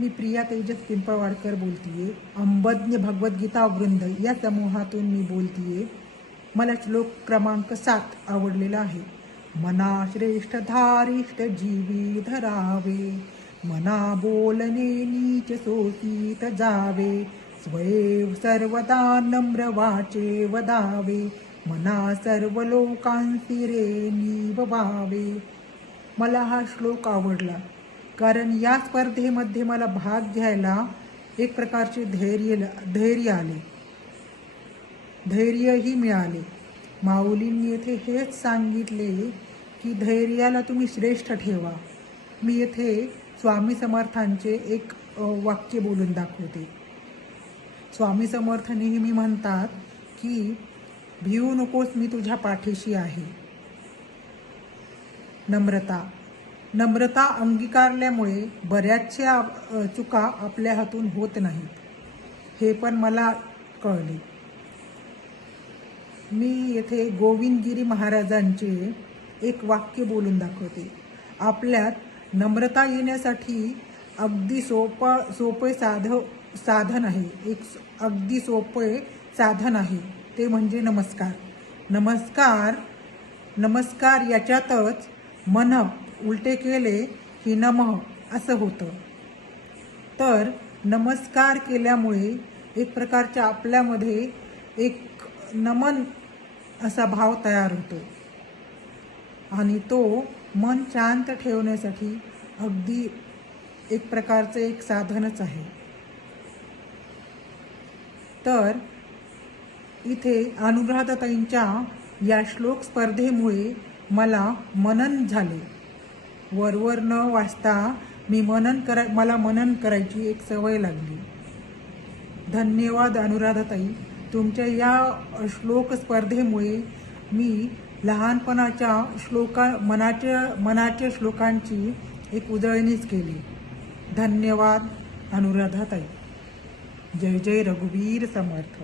मी प्रिया तेजस पिंपळवाडकर बोलतीये. अंबज्ञ भगवद्गीता वृंद या समूहातून मी बोलतीये. मला श्लोक क्रमांक 7 आवडलेला आहे. मना श्रेष्ठ धारिष्ठ जीवी धरावे, मना बोलणे नीच सोसीत जावे, स्वयं सर्वदा नम्र वाचे वदावे, मना सर्व लोकांसी रे निभवावे. मला हा श्लोक आवडला कारण या स्पर्धेमध्ये मला भाग घ्यायला एक प्रकारचे धैर्यही मिळाले. माऊलींनी येथे हेच सांगितले की धैर्याला तुम्ही श्रेष्ठ ठेवा. मी येथे स्वामी समर्थांचे एक वाक्य बोलून दाखवते. स्वामी समर्थ नेहमी म्हणतात की भिवू नकोस, मी तुझ्या पाठीशी आहे. नम्रता अंगीकारल्यामुळे बऱ्याचशा चुका आपल्या हातून होत नाहीत, हे पण मला कळले. मी येथे गोविंदगिरी महाराजांचे एक वाक्य बोलून दाखवते. आपल्यात नम्रता येण्यासाठी अगदी सोपे साधन आहे. एक अगदी सोपे साधन आहे, ते म्हणजे नमस्कार याच्यातच मन उलटे केले की नमः असं होतं. तर नमस्कार केल्यामुळे एक प्रकारच्या आपल्यामध्ये एक नमन असा भाव तयार होतो आणि तो मन शांत ठेवण्यासाठी अगदी एक प्रकारचं एक साधनच आहे. तर इथे अनुराधाताईंच्या या श्लोक स्पर्धेमुळे मला मनन झाले. वरवर न वाचता मला मनन करायची एक सवय लागली. धन्यवाद अनुराधाताई, तुमच्या या श्लोक स्पर्धेमुळे मी लहानपणाच्या मनाच्या श्लोकांची एक उजळणीच केली. धन्यवाद अनुराधाताई. जय जय रघुवीर समर्थ.